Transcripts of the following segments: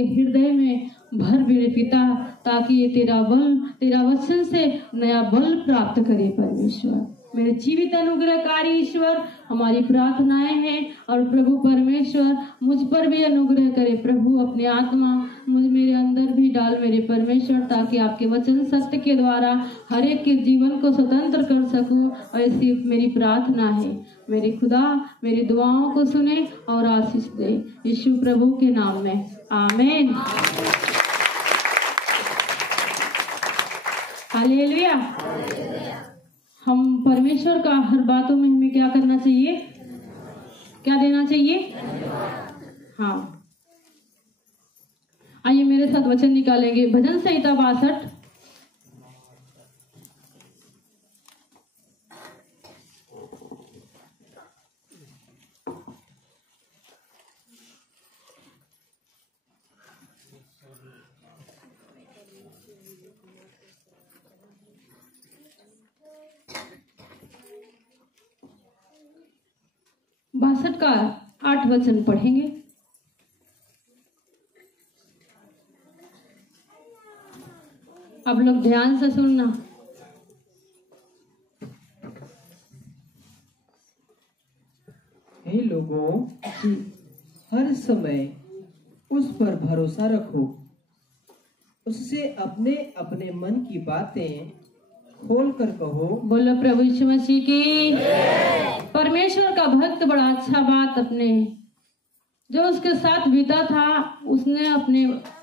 उनके हृदय में भर मेरे पिता, ताकि ये तेरा वचन से नया बल प्राप्त करे परमेश्वर। मेरे जीवित अनुग्रहकारी ईश्वर, हमारी प्रार्थनाएं हैं और प्रभु परमेश्वर मुझ पर भी अनुग्रह करे। प्रभु अपने आत्मा मुझ मेरे अंदर भी डाल मेरे परमेश्वर, ताकि आपके वचन सत्य के द्वारा हर एक के जीवन को स्वतंत्र कर सकूं। ऐसी मेरी प्रार्थना है। मेरे खुदा मेरी दुआओं को सुने और आशीष दे, यीशु प्रभु के नाम में, आमीन। हालेलुया। हम परमेश्वर का हर बातों में हमें क्या करना चाहिए, क्या देना चाहिए? हाँ, आइए मेरे साथ वचन निकालेंगे। भजन संहिता 62, का 8 वचन पढ़ेंगे। आप लोग ध्यान से सुनना। हे लोगों, हर समय उस पर भरोसा रखो, उससे अपने अपने मन की बातें खोल कर कहो। बोलो प्रभु यीशु मसीह की। परमेश्वर का भक्त बड़ा अच्छा बात अपने जो उसके साथ बीता था, उसने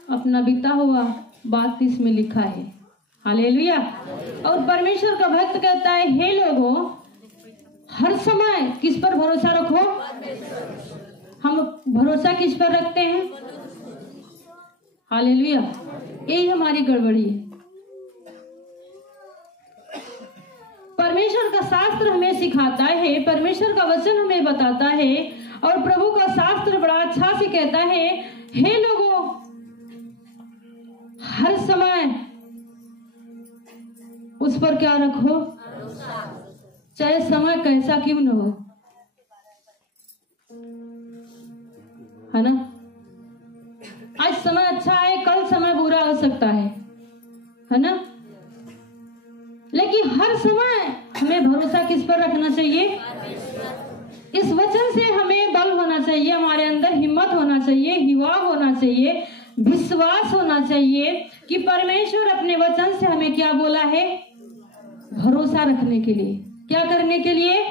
अपना बीता हुआ बात इसमें लिखा है। हालेलुया। और परमेश्वर का भक्त कहता है, हे लोगों, हर समय किस पर भरोसा रखो? हम भरोसा किस पर रखते हैं? हालेलुया। यही हमारी गड़बड़ी है। परमेश्वर का शास्त्र हमें सिखाता है, परमेश्वर का वचन हमें बताता है, और प्रभु का शास्त्र बड़ा अच्छा से कहता है, हे लोगों, हर समय उस पर क्या रखो, चाहे समय कैसा क्यों न हो, है ना? आज समय अच्छा है, कल समय बुरा हो सकता है ना? लेकिन हर समय हमें भरोसा किस पर रखना चाहिए? इस वचन से हमें बल होना चाहिए, हमारे अंदर हिम्मत होना चाहिए, हिवा होना चाहिए, विश्वास होना चाहिए कि परमेश्वर अपने वचन से हमें क्या बोला है? भरोसा रखने के लिए। क्या करने के लिए?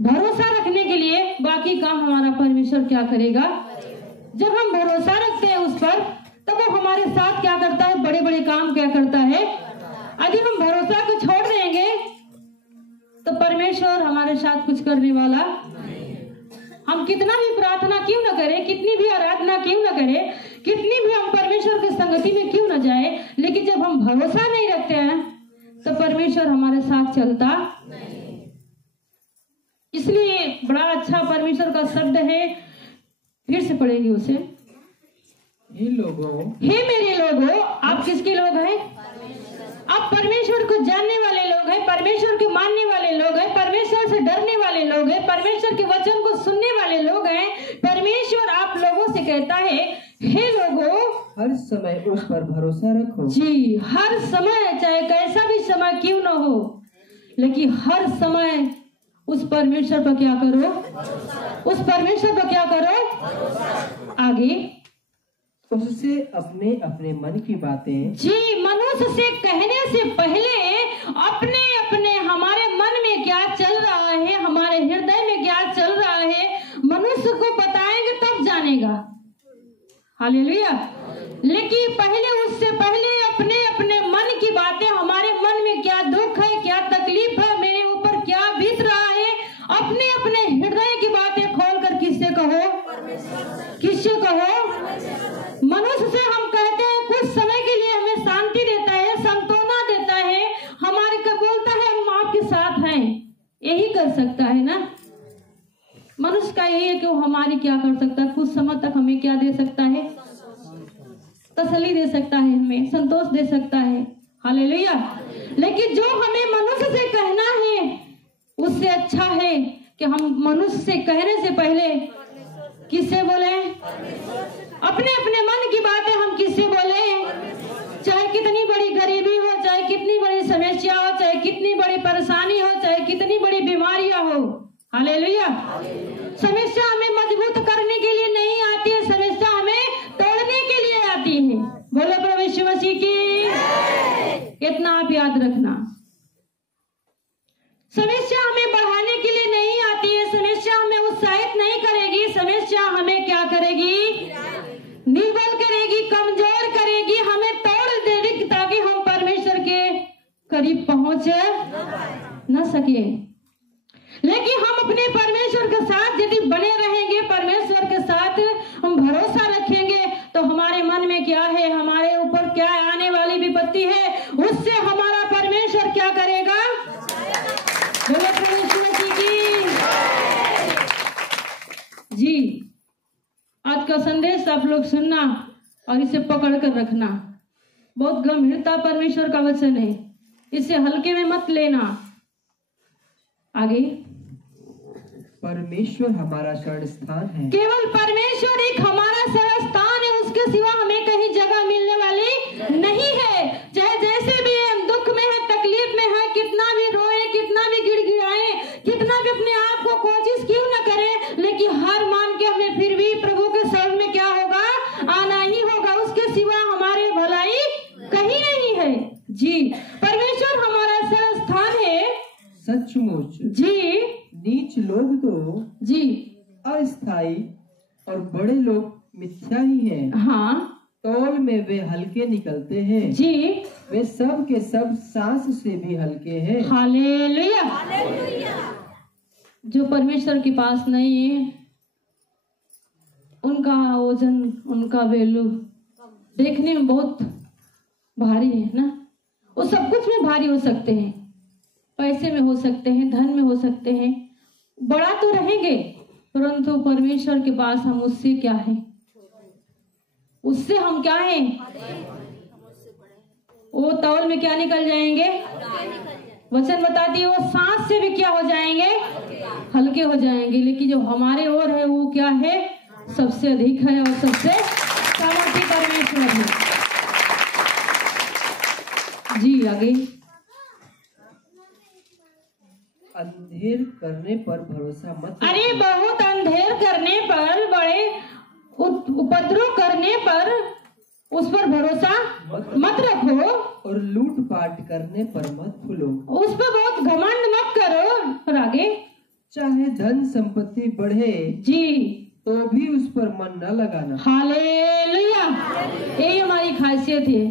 भरोसा रखने के लिए। बाकी काम हमारा परमेश्वर क्या करेगा? जब हम भरोसा रखते हैं उस पर, तब वो हमारे साथ क्या करता है? बड़े बड़े काम क्या करता है? यदि हम भरोसा को छोड़ देंगे तो परमेश्वर हमारे साथ कुछ करने वाला नहीं। हम कितना भी प्रार्थना क्यों न करें, कितनी भी आराधना क्यों न करें, कितनी भी हम परमेश्वर की संगति में क्यों न जाए, लेकिन जब हम भरोसा नहीं रखते हैं तो परमेश्वर हमारे साथ चलता नहीं। इसलिए बड़ा अच्छा परमेश्वर का शब्द है, फिर से पढ़ेंगे उसे। हे लोगों, हे मेरे लोगों। आप किसके लोग हैं? आप परमेश्वर को जानने वाले लोग हैं, परमेश्वर के मानने वाले लोग हैं, परमेश्वर से डरने वाले लोग हैं, परमेश्वर के वचन को सुनने वाले लोग हैं। परमेश्वर आप लोगों से कहता है, हे लोगों, हर समय उस पर भरोसा रखो। जी, हर समय, चाहे कैसा भी समय क्यों न हो, लेकिन हर समय उस परमेश्वर पर क्या करो? उस परमेश्वर पर क्या करो? आगे, उससे अपने अपने मन की बातें। जी, मनुष्य से कहने से पहले अपने अपने हमारे मन में क्या चल रहा है, हमारे हृदय में क्या चल रहा है, मनुष्य को बताएंगे तब जानेगा। हालेलुया। लेकिन पहले, उससे पहले अपने अपने मन की बातें, हमारे मन में क्या दुख है, क्या तकलीफ है, मेरे ऊपर क्या बीत रहा है, अपने अपने हृदय की बातें खोलकर किससे कहो? किससे कहो? मनुष्य से हम कहते हैं, कुछ समय के लिए हमें शांति देता है, सांत्वना देता है, हमारे को बोलता है हम आपके साथ हैं, यही कर सकता है ना? मनुष्य का यही है कि वो हमारी क्या कर सकता है? कुछ समय तक हमें क्या दे सकता है? तसल्ली दे सकता है, हमें संतोष दे सकता है। हालेलुया। लेकिन जो हमें मनुष्य से कहना है, उससे अच्छा है कि हम मनुष्य से कहने से पहले किससे बोले? अपने अपने मन की बातें हम किससे बोले? चाहे कितनी बड़ी गरीबी हो, चाहे कितनी बड़ी समस्या हो, चाहे कितनी बड़ी परेशानी हो, चाहे कितनी बड़ी बीमारियां हो। हालेलुया। समस्या हमें मजबूत करने के लिए नहीं आती है, समस्या हमें तोड़ने के लिए आती है। बोलो प्रभु यीशु मसीह की। इतना आप याद रखना, समस्या हमें बढ़ाने के लिए नहीं आती है, समस्या हमें उत्साहित नहीं करेगी, समस्या हमें क्या करेगी? निर्बल करेगी, कमजोर करेगी, हमें तोड़ देगी ताकि हम परमेश्वर के करीब पहुंच न सके। लेकिन हम अपने परमेश्वर के साथ यदि बने रहेंगे, परमेश्वर के साथ हम भरोसा रखेंगे, तो हमारे मन में क्या है, हमारे ऊपर क्या आने वाली विपत्ति है, उससे हमारा परमेश्वर क्या करेगा? बोलो परमेश्वर की। जी, आज का संदेश आप लोग सुनना और इसे पकड़ कर रखना। बहुत गंभीरता परमेश्वर का वचन है, इसे हल्के में मत लेना। आगे, परमेश्वर हमारा शरण स्थान है। केवल परमेश्वर एक हमारा शरण स्थान है, उसके सिवा हमें कहीं जगह मिलने वाली नहीं है। चाहे जैसे भी हम दुख में है, तकलीफ में है, कितना भी रोए, कितना भी गिड़गिड़ाए, कितना भी अपने आप को कोशिश क्यों न करें, लेकिन हार मान के हमें फिर भी प्रभु के शरण में क्या होगा? आना ही होगा। उसके सिवा हमारे भलाई कहीं नहीं है। जी, परमेश्वर हमारा शरण स्थान है। सचमुच जी, नीच लोग तो जी अस्थाई और बड़े लोग मिथ्या ही हैं। हाँ, तौल में वे हल्के निकलते हैं। जी, वे सब के सब सांस से भी हल्के हैं। हालेलुया। जो परमेश्वर के पास नहीं है, उनका वजन, उनका वैल्यू देखने में बहुत भारी है ना। वो सब कुछ में भारी हो सकते हैं, पैसे में हो सकते हैं, धन में हो सकते हैं, बड़ा तो रहेंगे, परंतु परमेश्वर के पास हम उससे क्या है? उससे हम क्या है? वो तौल में क्या निकल जाएंगे? वचन बताती है वो सांस से भी क्या हो जाएंगे? हल्के हो जाएंगे। लेकिन जो हमारे ओर है वो क्या है? सबसे अधिक है और सबसे सामर्थी परमेश्वर है। जी, आगे, अंधेर करने पर भरोसा मत। अरे बहुत अंधेर करने पर, बड़े उपद्रव करने पर उस पर भरोसा मत रखो, और लूटपाट करने पर मत भूलो। उस पर बहुत घमंड मत करो। और आगे, चाहे धन संपत्ति बढ़े जी, तो भी उस पर मन न लगाना। हालेलुया। यही हमारी खासियत है।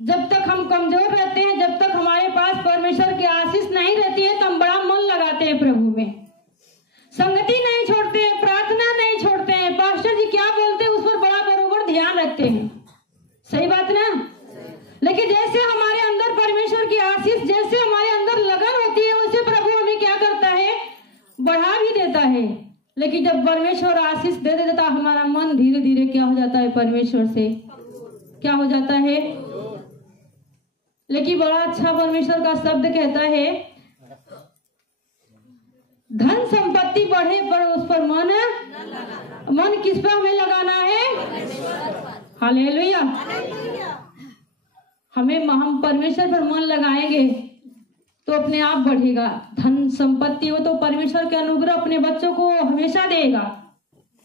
जब तक हम कमजोर रहते हैं, जब तक हमारे पास परमेश्वर की आशीष नहीं रहती है, तो हम बड़ा मन लगाते हैं प्रभु में, संगति नहीं छोड़ते हैं, प्रार्थना नहीं छोड़ते हैं, पास्टर जी क्या बोलते हैं उस पर बड़ा बरोबर ध्यान रखते हैं। सही बात ना? लेकिन जैसे हमारे अंदर परमेश्वर की आशीष, जैसे हमारे अंदर लगन होती है, वैसे प्रभु हमें क्या करता है? बढ़ा भी देता है। लेकिन जब परमेश्वर आशीष दे देता, हमारा मन धीरे धीरे क्या हो जाता है? परमेश्वर से क्या हो जाता है? लेकिन बड़ा अच्छा परमेश्वर का शब्द कहता है, धन संपत्ति बढ़े पर उस पर मन किस पर हमें लगाना है? हालेलुया। हम परमेश्वर पर मन लगाएंगे तो अपने आप बढ़ेगा। धन संपत्ति हो तो परमेश्वर के अनुग्रह अपने बच्चों को हमेशा देगा।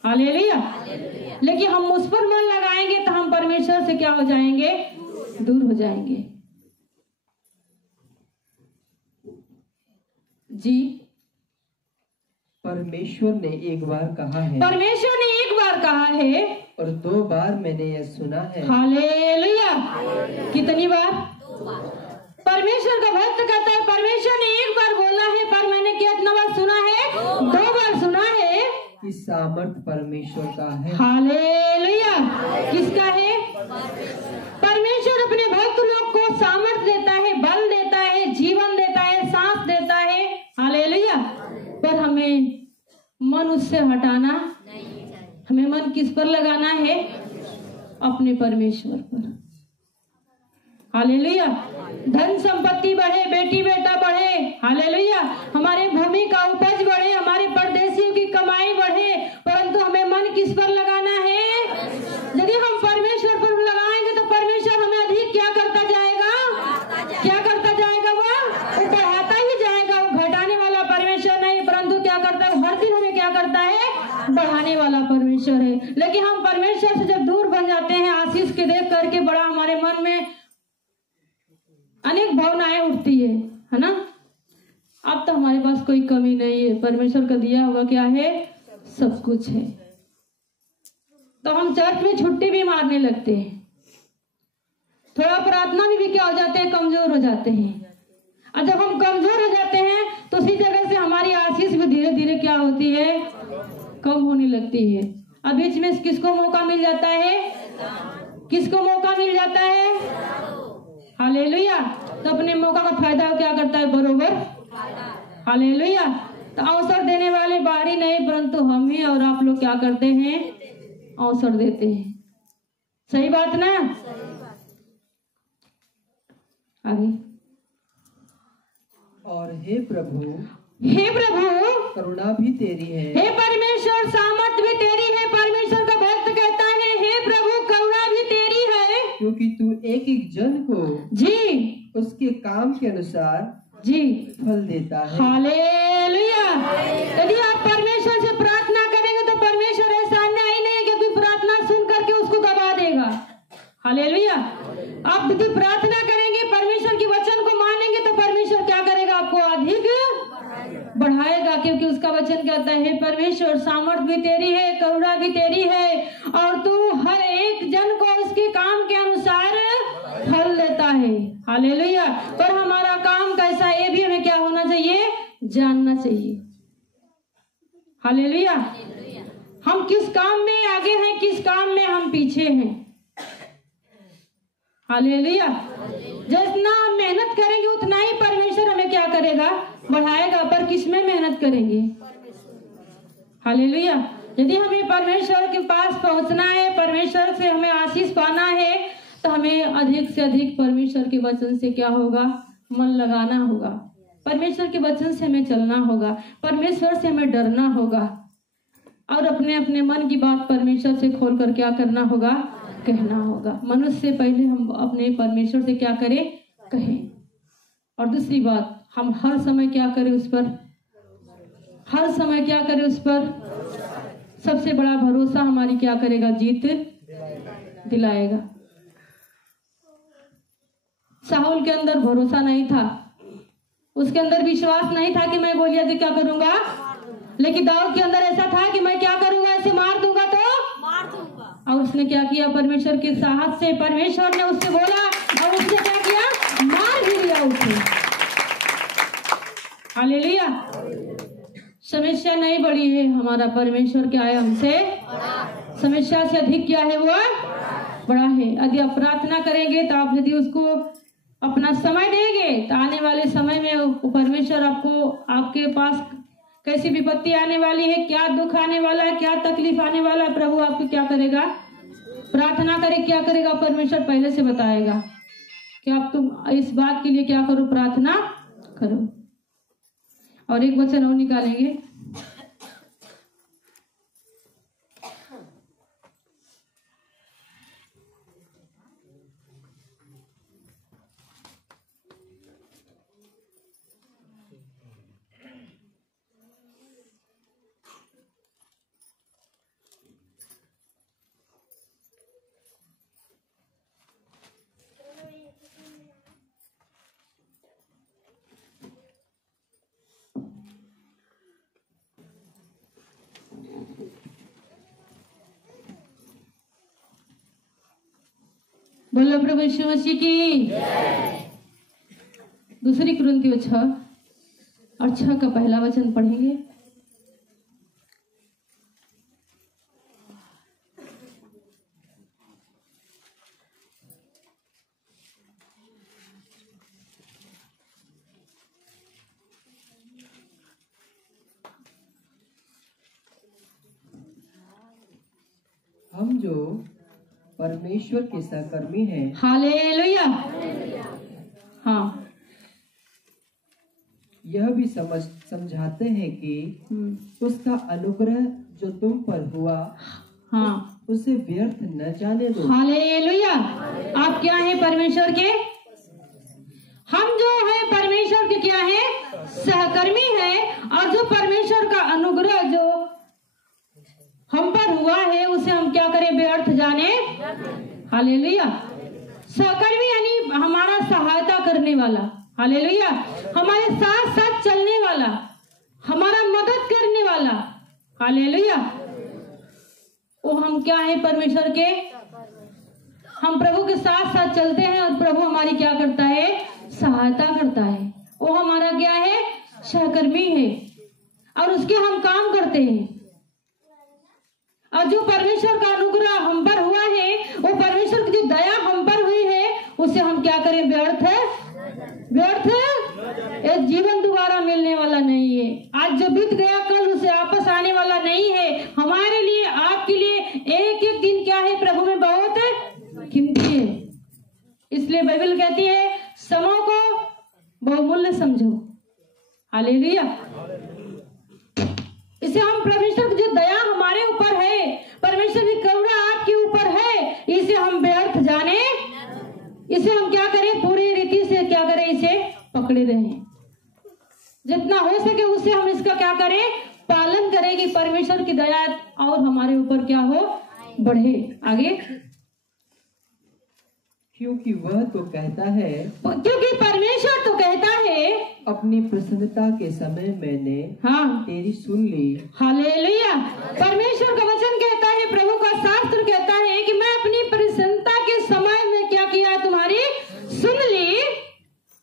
हालेलुया। लेकिन हम उस पर मन लगाएंगे तो हम परमेश्वर से क्या हो जाएंगे? दूर हो जाएंगे। जी, परमेश्वर ने एक बार कहा है, परमेश्वर ने एक बार कहा है, और 2 बार मैंने यह सुना है। हालेलुया। कितनी बार? परमेश्वर का भक्त कहता है परमेश्वर ने एक बार बोला है, पर मैंने कितना बार सुना है? 2 बार सुना है। कि सामर्थ परमेश्वर का है। हालेलुया। किसका है? परमेश्वर अपने भक्त लोग को सामर्थ देता है, बल देता है, जीवन देता है, सांस देता है। हालेलुया। पर हमें मन उससे हटाना, हमें मन किस पर लगाना है? अपने परमेश्वर पर। हालेलुया। धन संपत्ति बढ़े, बेटी बेटा बढ़े, हालेलुया, हमारे भूमि का उपज बढ़े, हमारे परदेशियों की कमाई बढ़े, परंतु हमें मन किस पर लगाना है? बढ़ाने वाला परमेश्वर है। लेकिन हम परमेश्वर से जब दूर बन जाते हैं, आशीष के देख करके बड़ा हमारे मन में अनेक भावनाएं उठती है ना। अब तो हमारे पास कोई कमी नहीं है, परमेश्वर का दिया हुआ क्या है, सब कुछ है। तो हम चर्च में छुट्टी भी मारने लगते हैं, थोड़ा प्रार्थना में भी क्या हो जाते हैं, कमजोर हो जाते हैं। और जब हम कमजोर हो जाते हैं तो उसी जगह से हमारी आशीष भी धीरे धीरे क्या होती है, कम होने लगती है। अब बीच में किसको मौका मिल जाता है, किसको मौका मिल जाता है, हालेलुया। तो अपने मौका का फायदा क्या करता है, बरोबर, हालेलुया। तो अवसर देने वाले बाहरी नहीं, परंतु हम ही और आप लोग क्या करते हैं, अवसर देते हैं। सही बात ना। आगे, और हे प्रभु करुणा भी तेरी है, हे परमेश्वर सामर्थ भी तेरी है। परमेश्वर का भक्त कहता है, हे प्रभु करुणा भी तेरी है, क्योंकि तू एक एक जन को जी उसके काम के अनुसार जी फल देता है। हालेलुया। यदि आप परमेश्वर से प्रार्थना करेंगे तो परमेश्वर ऐसा नहीं है कि कोई प्रार्थना सुन करके उसको दबा देगा। हालेलुया। आप यदि प्रार्थना करेंगे, परमेश्वर के वचन को मानेंगे तो परमेश्वर क्या करेगा, आपको अधिक बढ़ाएगा। क्योंकि उसका वचन कहता है, परमेश्वर सामर्थ भी तेरी है, करुणा भी तेरी है, और तू हर एक जन को उसके काम के अनुसार फल देता है। हालेलुया। पर हमारा काम कैसा है, ये भी हमें क्या होना चाहिए, जानना चाहिए। हालेलुया। हम किस काम में आगे हैं, किस काम में हम पीछे हैं। हालेलुया। जितना हम मेहनत करेंगे उतना ही परमेश्वर हमें क्या करेगा, बढ़ाएगा। पर किस में मेहनत करेंगे, हालेलुया। यदि हमें परमेश्वर के पास पहुंचना है, परमेश्वर से हमें आशीष पाना है, तो हमें अधिक से अधिक परमेश्वर के वचन से क्या होगा, मन लगाना होगा। परमेश्वर के वचन से हमें चलना होगा, परमेश्वर से हमें डरना होगा, और अपने अपने मन की बात परमेश्वर से खोल कर क्या करना होगा, कहना होगा। मनुष्य से पहले हम अपने परमेश्वर से क्या करें, कहें। और दूसरी बात, हम हर समय क्या करें, उस पर हर समय क्या करें, उस पर सबसे बड़ा भरोसा हमारी क्या करेगा, जीत दिलाएगा। शाऊल के अंदर भरोसा नहीं था, उसके अंदर विश्वास नहीं था कि मैं गोलियत क्या करूंगा। लेकिन दाऊद के अंदर ऐसा था कि मैं क्या करूंगा, ऐसे मार दूंगा तो मार दूंगा। और उसने क्या किया, परमेश्वर के साहस से परमेश्वर ने उससे बोला और उसने क्या किया, मार भी दिया उसे। हालेलुया। समस्या नहीं बढ़ी है, हमारा परमेश्वर क्या है, हमसे समस्या से अधिक क्या है, वो बड़ा है। यदि आप प्रार्थना करेंगे तो आप यदि उसको अपना समय देंगे तो आने वाले समय में परमेश्वर आपको, आपके पास कैसी विपत्ति आने वाली है, क्या दुख आने वाला है, क्या तकलीफ आने वाला है, प्रभु आपको क्या करेगा, प्रार्थना करे क्या करेगा, परमेश्वर पहले से बताएगा कि आप तुम इस बात के लिए क्या करो, प्रार्थना करो। और एक वचन और निकालेंगे, बोलो प्रभु यीशु मसीह की। दूसरी कुरिन्थियों 6 का पहला वचन पढ़ेंगे। हम जो परमेश्वर के सहकर्मी हैं, हालेलुया। हाँ, यह भी समझाते हैं कि उसका अनुग्रह जो तुम पर हुआ, हाँ, उसे व्यर्थ न जाने दो। हालेलुया। आप क्या हैं, परमेश्वर के, हम जो है परमेश्वर के क्या है, सहकर्मी हैं। और जो परमेश्वर का अनुग्रह जो हम पर हुआ है उसे हम क्या करें, व्यर्थ जाने। हालेलुया। सहकर्मी यानी हमारा सहायता करने वाला, हालेलुया, हमारे साथ साथ चलने वाला, हमारा मदद करने वाला, हालेलुया। वो हम क्या है, परमेश्वर के, हम प्रभु के साथ साथ चलते हैं और प्रभु हमारी क्या करता है, सहायता करता है। वो हमारा क्या है, सहकर्मी है और उसके हम काम करते हैं। और जो परमेश्वर का अनुग्रह हम पर हुआ है, वो परमेश्वर की जो दया हम पर हुई है, उसे हम क्या करें, व्यर्थ है, व्यर्थ है। ये जीवन दोबारा मिलने वाला नहीं है। आज जो बीत गया कल उसे वापस आने वाला नहीं है। हमारे लिए, आपके लिए एक एक दिन क्या है, प्रभु में बहुत कीमती है। इसलिए बाइबल कहती है समय को बहुमूल्य समझो। हालेलुया। इसे हम परमेश्वर की जो दया हमारे ऊपर है, परमेश्वर की करुणा आपके ऊपर है, इसे हम व्यर्थ जाने, इसे हम क्या करें, पूरी रीति से क्या करें, इसे पकड़े रहें। जितना हो सके उससे हम इसका क्या करें, पालन करें कि परमेश्वर की दया और हमारे ऊपर क्या हो, बढ़े। आगे, क्योंकि वह तो कहता है, क्योंकि परमेश्वर तो कहता है, अपनी प्रसन्नता के समय मैंने तेरी सुन ली। हालेलुया। परमेश्वर का वचन कहता है, प्रभु का शास्त्र कहता है कि मैं अपनी प्रसन्नता के समय में क्या किया, तुम्हारी सुन ली,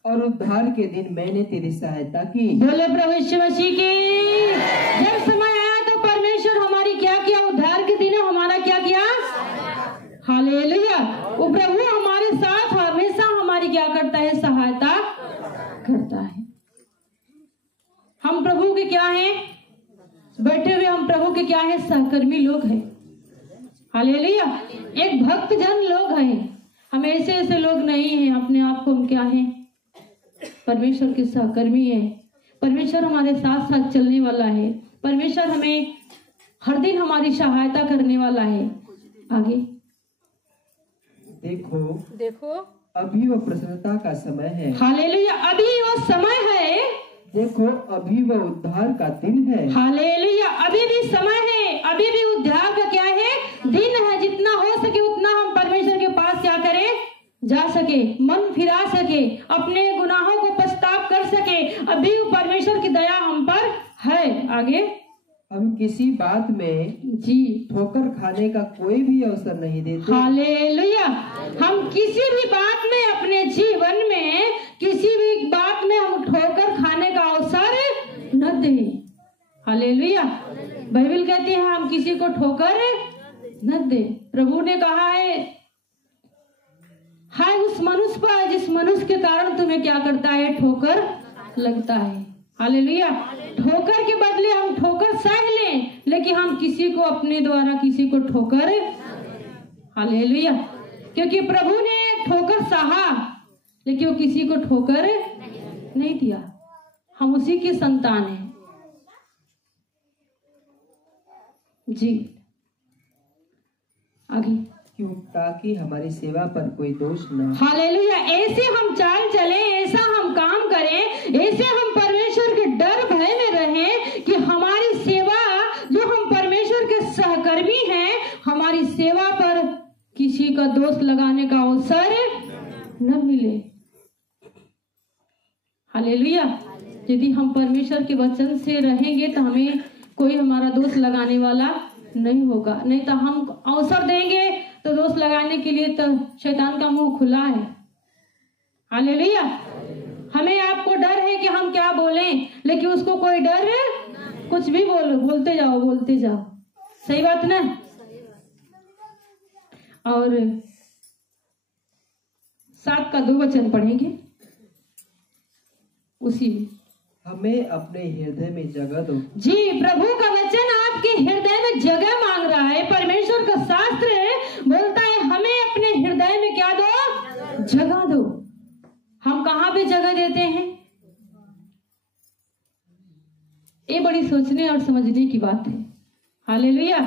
और उद्धार के दिन मैंने तेरी सहायता की। बोले प्रभु यीशु मसीह की। जब समय आया तो परमेश्वर हमारी क्या किया, उद्धार के दिन हमारा क्या किया, हालेलुया। वो प्रभु हमारे साथ हमेशा हमारी क्या करता है, सहायता करता है। हम प्रभु के क्या हैं, बैठे हुए हम प्रभु के क्या हैं, सहकर्मी लोग हैं। हालेलुया। एक भक्त जन लोग हैं। हम ऐसे ऐसे लोग नहीं हैं, अपने आप को हम क्या हैं, परमेश्वर के सहकर्मी है। परमेश्वर हमारे साथ साथ चलने वाला है। परमेश्वर हमें हर दिन हमारी सहायता करने वाला है। आगे देखो, देखो अभी वह प्रसन्नता का समय है। हालेलुया। अभी वो समय है। देखो, अभी वह उद्धार का दिन है। हालेलुया। अभी भी समय है, अभी भी उद्धार का क्या है, दिन है। जितना हो सके उतना हम परमेश्वर के पास क्या करें, जा सके, मन फिरा सके, अपने गुनाहों को पछताव कर सके। अभी परमेश्वर की दया हम पर है। आगे, हम किसी बात में जी ठोकर खाने का कोई भी अवसर नहीं देते। हालेलुया। हम किसी भी बात में, अपने जीवन में किसी भी बात में हम ठोकर खाने का अवसर न दें। हालेलुया। बाइबल कहती है हम किसी को ठोकर न दें। प्रभु ने कहा है, हाय उस मनुष्य पर जिस मनुष्य के कारण तुम्हें क्या करता है, ठोकर लगता है। हालेलुया। ठोकर के बदले हम ठोकर सह लें, लेकिन हम किसी को अपने द्वारा किसी को ठोकर, हालेलुया, क्योंकि प्रभु ने ठोकर सहा लेकिन वो किसी को ठोकर नहीं दिया। हम उसी के संतान हैं। जी आगे, क्यों, ताकि हमारी सेवा पर कोई दोष न। हालेलुया। ऐसे हम चाल चले, ऐसा हम काम करें, ऐसे हम परमेश्वर के डर भय में रहें कि हमारी सेवा, जो हम परमेश्वर के सहकर्मी हैं, हमारी सेवा पर किसी का दोष लगाने का अवसर न मिले। हालेलुया। यदि हम परमेश्वर के वचन से रहेंगे तो हमें कोई हमारा दोष लगाने वाला नहीं होगा। नहीं तो हम अवसर देंगे तो दोष लगाने के लिए तो शैतान का मुंह खुला है। हालेलुया। हमें आपको डर है कि हम क्या बोलें, लेकिन उसको कोई डर है, कुछ भी बोलो, बोलते जाओ बोलते जाओ। सही बात ना। और 7 का 2 वचन पढ़ेंगे उसी में। हमें अपने हृदय में जगह दो। जी, प्रभु का वचन आपके हृदय में जगह मांग रहा है। परमेश्वर का शास्त्र बोलता है हमें अपने हृदय में क्या दो, जगह दो। हम कहाँ पे जगह देते हैं, ये बड़ी सोचने और समझने की बात है। हालेलुया।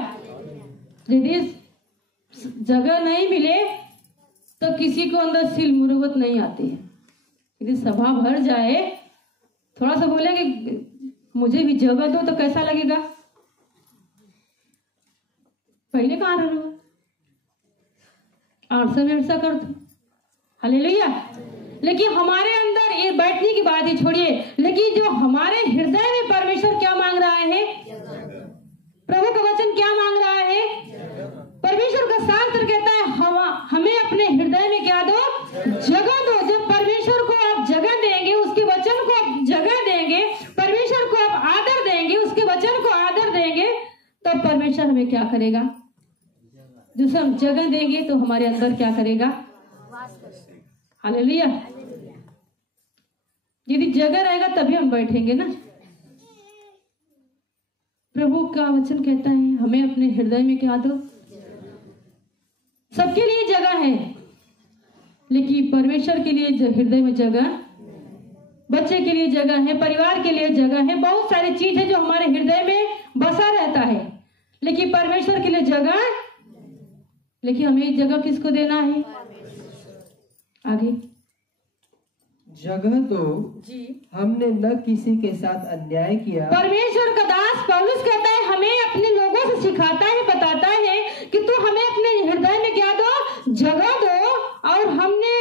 यदि जगह नहीं मिले तो किसी को अंदर सिल मुरुवत नहीं आती है। यदि सभा भर जाए, थोड़ा सा बोलेंगे मुझे भी जगह दो, तो कैसा लगेगा। पहले कहाँ रह रहा, आरसा में ऐसा कर दो, हालेलुया। लेकिन हमारे अंदर ये बैठने की बात ही छोड़िए, लेकिन जो हमारे हृदय में परमेश्वर क्या मांग रहा है, प्रभु का वचन क्या मांग रहा है, परमेश्वर का शास्त्र कहता है हमें अपने हृदय में क्या दो, जगह दो। जब परमेश्वर को आप जगह देंगे, उसके वचन को आप जगह देंगे, परमेश्वर को आप आदर देंगे, उसके वचन को आदर देंगे, तब परमेश्वर हमें क्या करेगा, जिसे हम जगह देंगे तो हमारे अंदर क्या करेगा, हालेलुया। यदि जगह रहेगा तभी हम बैठेंगे ना। प्रभु का वचन कहता है हमें अपने हृदय में क्या दो। सबके लिए जगह है, लेकिन परमेश्वर के लिए हृदय में जगह, बच्चे के लिए जगह है, परिवार के लिए जगह है, बहुत सारी चीज है जो हमारे हृदय में बसा रहता है, लेकिन परमेश्वर के लिए जगह। लेकिन हमें जगह किसको देना है, आगे जगह दो जी। हमने न किसी के साथ अन्याय किया। परमेश्वर का दास पौलुस कहता है, हमें अपने लोगों से सिखाता है, बताता है कि तू हमें अपने हृदय में क्या दो, जगह दो। और हमने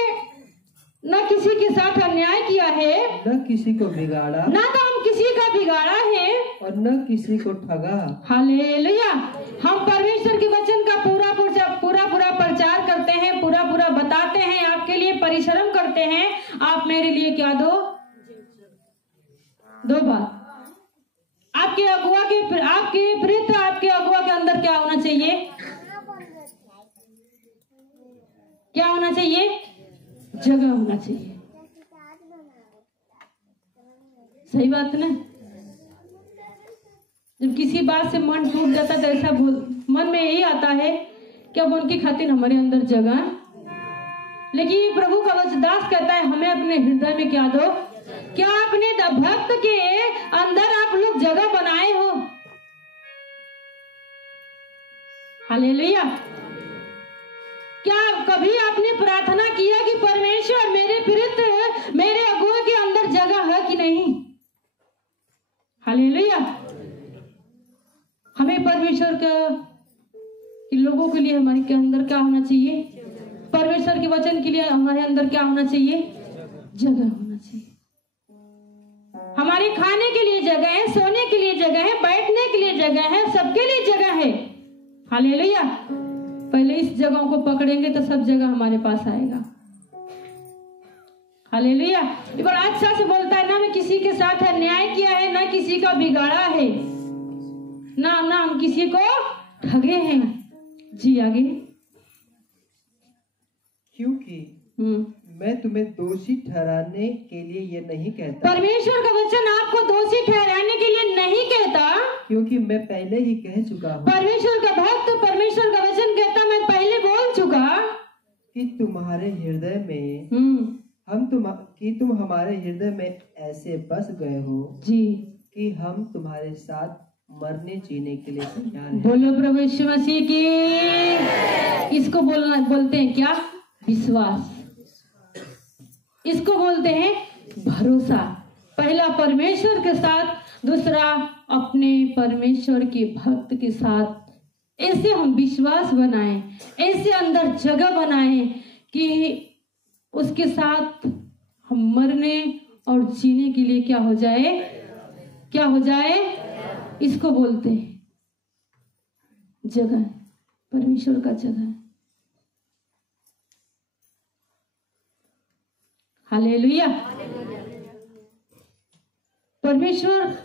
न किसी के साथ अन्याय किया है, न किसी को बिगाड़ा, ना तो हम किसी का बिगाड़ा है, और न किसी को ठगा। हालेलुया। हम परमेश्वर के वचन का पूरा प्रचार करते हैं, पूरा बताते हैं, आपके लिए परिश्रम करते हैं। आप मेरे लिए क्या दो बात, आपके अगुआ के अंदर क्या होना चाहिए, क्या होना चाहिए, जगह होना चाहिए। सही बात ना। जब किसी बात से मन टूट जाता है तो ऐसा मन में यही आता है कि अब उनकी खातिर हमारे अंदर जगह। लेकिन प्रभु का दास कहता है हमें अपने हृदय में क्या दो। क्या अपने भक्त के अंदर आप लोग जगह बनाए हो, हालेलुया। क्या कभी आपने प्रार्थना किया कि परमेश्वर मेरे प्रिय मेरे अगुआ के अंदर जगह है कि नहीं, हालेलुया। हमें परमेश्वर के लोगों के लिए हमारे के अंदर क्या होना चाहिए, परमेश्वर के वचन के लिए हमारे अंदर क्या होना चाहिए, जगह होना चाहिए। हमारे खाने के लिए जगह है, सोने के लिए जगह है, बैठने के लिए जगह है, सबके लिए जगह है, हालेलुया। पहले इस जगहों को पकड़ेंगे तो सब जगह हमारे पास आएगा, हालेलुया। ये बड़ा अच्छा से बोलता है ना, मैं किसी के साथ अन्याय किया है, ना किसी का बिगाड़ा है, ना हम किसी को ठगे हैं। जी आगे। क्योंकि मैं तुम्हें दोषी ठहराने के लिए ये नहीं कहता। परमेश्वर का वचन आपको दोषी ठहराने के लिए नहीं कहता, क्योंकि मैं पहले ही कह चुका हूँ। परमेश्वर का भक्त परमेश्वर का वचन कहता मैं पहले बोल चुका कि तुम्हारे हृदय में तुम हमारे हृदय में ऐसे बस गए हो जी कि हम तुम्हारे साथ मरने जीने के लिए तैयार हैं। बोलो प्रभु यीशु मसीह की। इसको बोलते हैं क्या, विश्वास। इसको बोलते हैं भरोसा। पहला परमेश्वर के साथ, दूसरा अपने परमेश्वर के भक्त के साथ। ऐसे हम विश्वास बनाएं, ऐसे अंदर जगह बनाएं कि उसके साथ हम मरने और जीने के लिए क्या हो जाए, इसको बोलते हैं जगह, परमेश्वर का जगह। हालेलुया। परमेश्वर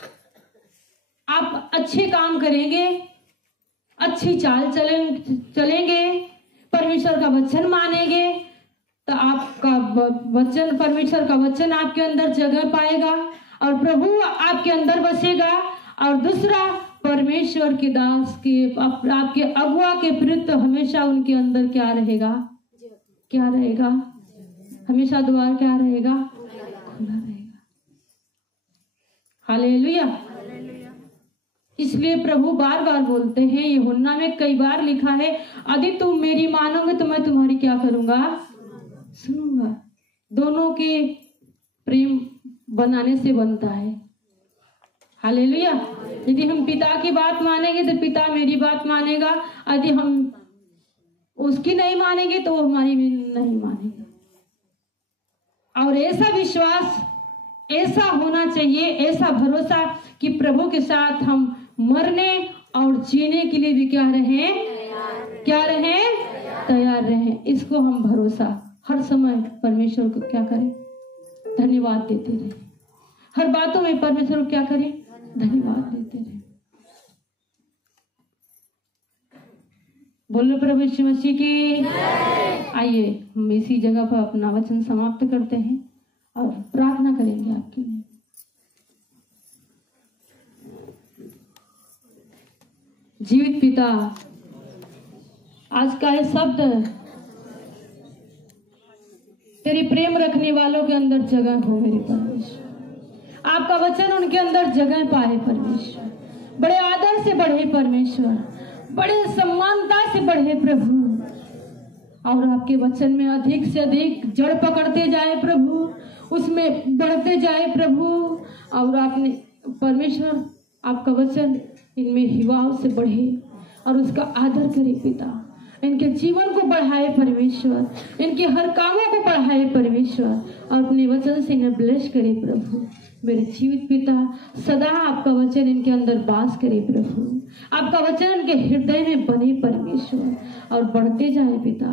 आप अच्छे काम करेंगे, अच्छी चाल चलेंगे, परमेश्वर का वचन मानेंगे तो आपका वचन, परमेश्वर का वचन आपके अंदर जगह पाएगा और प्रभु आपके अंदर बसेगा। और दूसरा, परमेश्वर के दास के आपके अगुआ के प्रति हमेशा उनके अंदर क्या रहेगा, हमेशा द्वार क्या रहेगा, खुला रहेगा। हालेलुया। इसलिए प्रभु बार बार बोलते हैं, यूहन्ना में कई बार लिखा है, यदि तुम मेरी मानोगे तो मैं तुम्हारी क्या करूंगा, सुनूंगा। दोनों के प्रेम बनाने से बनता है। हालेलुया। यदि हम पिता की बात मानेंगे तो पिता मेरी बात मानेगा, यदि हम उसकी नहीं मानेंगे तो वो हमारी भी नहीं मानेगा। और ऐसा विश्वास, ऐसा होना चाहिए, ऐसा भरोसा कि प्रभु के साथ हम मरने और जीने के लिए भी क्या रहें, तैयार रहें। इसको हम भरोसा हर समय परमेश्वर को क्या करें, धन्यवाद देते रहे। हर बातों में परमेश्वर को क्या करें, धन्यवाद देते रहे। बोलो प्रभु यीशु मसीह की। आइए हम इसी जगह पर अपना वचन समाप्त करते हैं और प्रार्थना करेंगे आपके लिए। जीवित पिता, आज का ये शब्द तेरे प्रेम रखने वालों के अंदर जगह हो मेरे परमेश्वर। आपका वचन उनके अंदर जगह पाए परमेश्वर। बड़े आदर से बढ़े परमेश्वर, बड़े सम्मानता से बढ़े प्रभु, और आपके वचन में अधिक से अधिक जड़ पकड़ते जाए प्रभु, उसमें बढ़ते जाए प्रभु। और आपने परमेश्वर आपका वचन इनमें हिवाव से बढ़े और उसका आदर करे पिता। इनके जीवन को बढ़ाए परमेश्वर, इनके हर कामों को बढ़ाए परमेश्वर, और अपने वचन से इन्हें ब्लेस करे प्रभु। मेरे जीवित पिता, सदा आपका वचन इनके अंदर वास करे प्रभु। आपका वचन इनके हृदय में बने परमेश्वर और बढ़ते जाए पिता।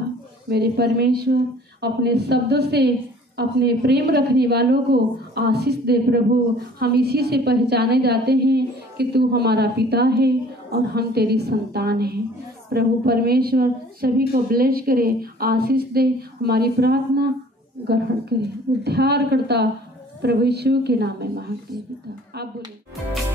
मेरे परमेश्वर, अपने शब्दों से अपने प्रेम रखने वालों को आशीष दे प्रभु। हम इसी से पहचाने जाते हैं कि तू हमारा पिता है और हम तेरी संतान हैं। प्रभु परमेश्वर सभी को ब्लेस करे, आशीष दे, हमारी प्रार्थना ग्रहण करे। उद्धार करता प्रभु यीशु के नाम में मांगते हैं पिता। आप बोले।